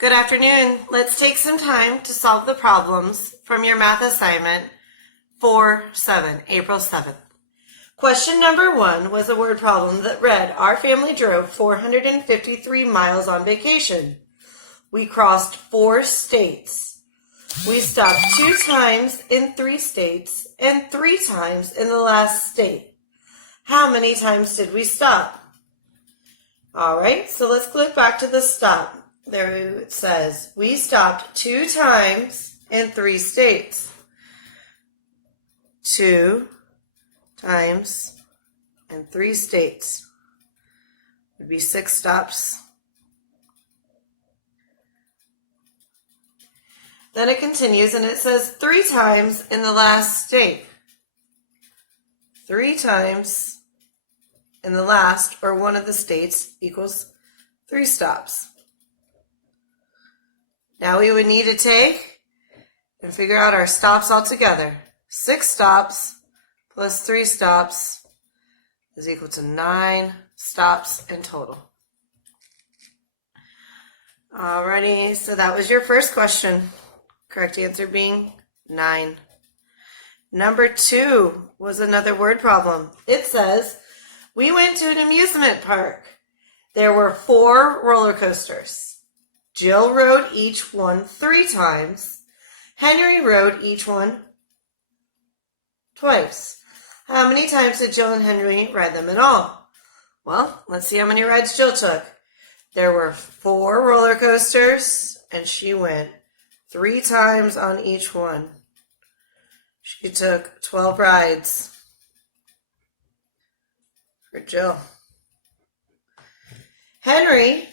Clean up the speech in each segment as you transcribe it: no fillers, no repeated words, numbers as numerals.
Good afternoon. Let's take some time to solve the problems from your math assignment 4-7, April 7th. Question number 1 was a word problem that read, our family drove 453 miles on vacation. We crossed 4 states. We stopped 2 times in 3 states and 3 times in the last state. How many times did we stop? All right, so let's click back to the stop. There it says, we stopped 2 times in 3 states. 2 times in 3 states would be 6 stops. Then it continues and it says 3 times in the last state. 3 times in the last or one of the states equals 3 stops. Now we would need to take and figure out our stops all together. 6 stops plus 3 stops is equal to 9 stops in total. Alrighty, so that was your first question. Correct answer being 9. Number 2 was another word problem. It says, we went to an amusement park. There were 4 roller coasters. Jill rode each one 3 times. Henry rode each one twice. How many times did Jill and Henry ride them in all? Well, let's see how many rides Jill took. There were 4 roller coasters, and she went 3 times on each one. She took 12 rides for Jill. Henry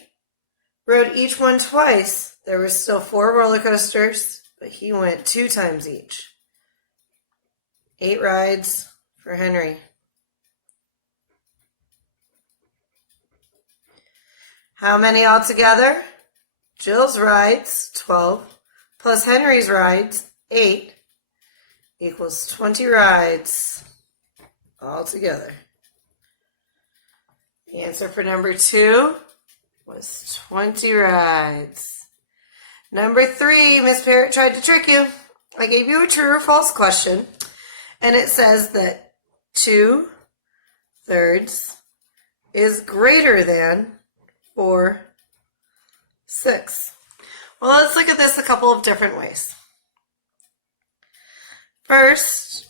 rode each one twice. There were still 4 roller coasters, but he went 2 times each. 8 rides for Henry. How many altogether? Jill's rides, 12, plus Henry's rides, 8, equals 20 rides altogether. The answer for number 2 was 20 rides. Number 3, Miss Parrott tried to trick you. I gave you a true or false question, and it says that 2/3 is greater than 4/6. Well, let's look at this a couple of different ways. First,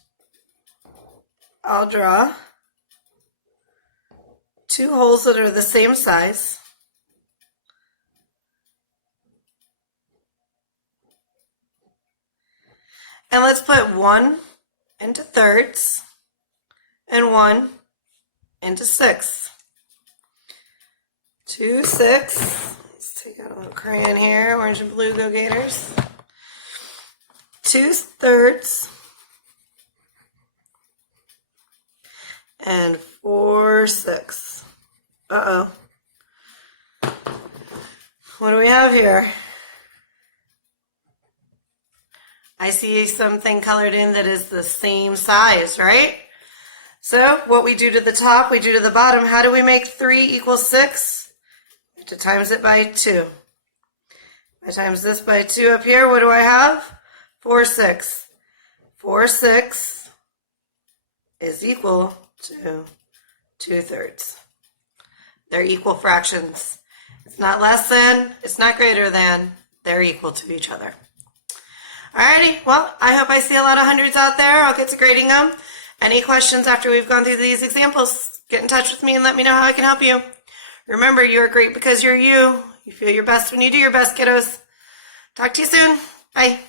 I'll draw 2 holes that are the same size. And let's put 1 into thirds and 1 into 6. 2, 6. Let's take out a little crayon here. Orange and blue, go Gators. 2 thirds and 4 6. Uh-oh. What do we have here? I see something colored in that is the same size, right? So what we do to the top, we do to the bottom. How do we make 3 equal 6? We have to times it by 2. I times this by 2 up here. What do I have? 4 6. 4 6 is equal to 2/3. They're equal fractions. It's not less than, it's not greater than, they're equal to each other. Alrighty, well, I hope I see a lot of hundreds out there. I'll get to grading them. Any questions after we've gone through these examples, get in touch with me and let me know how I can help you. Remember, you are great because you're you. You feel your best when you do your best, kiddos. Talk to you soon. Bye.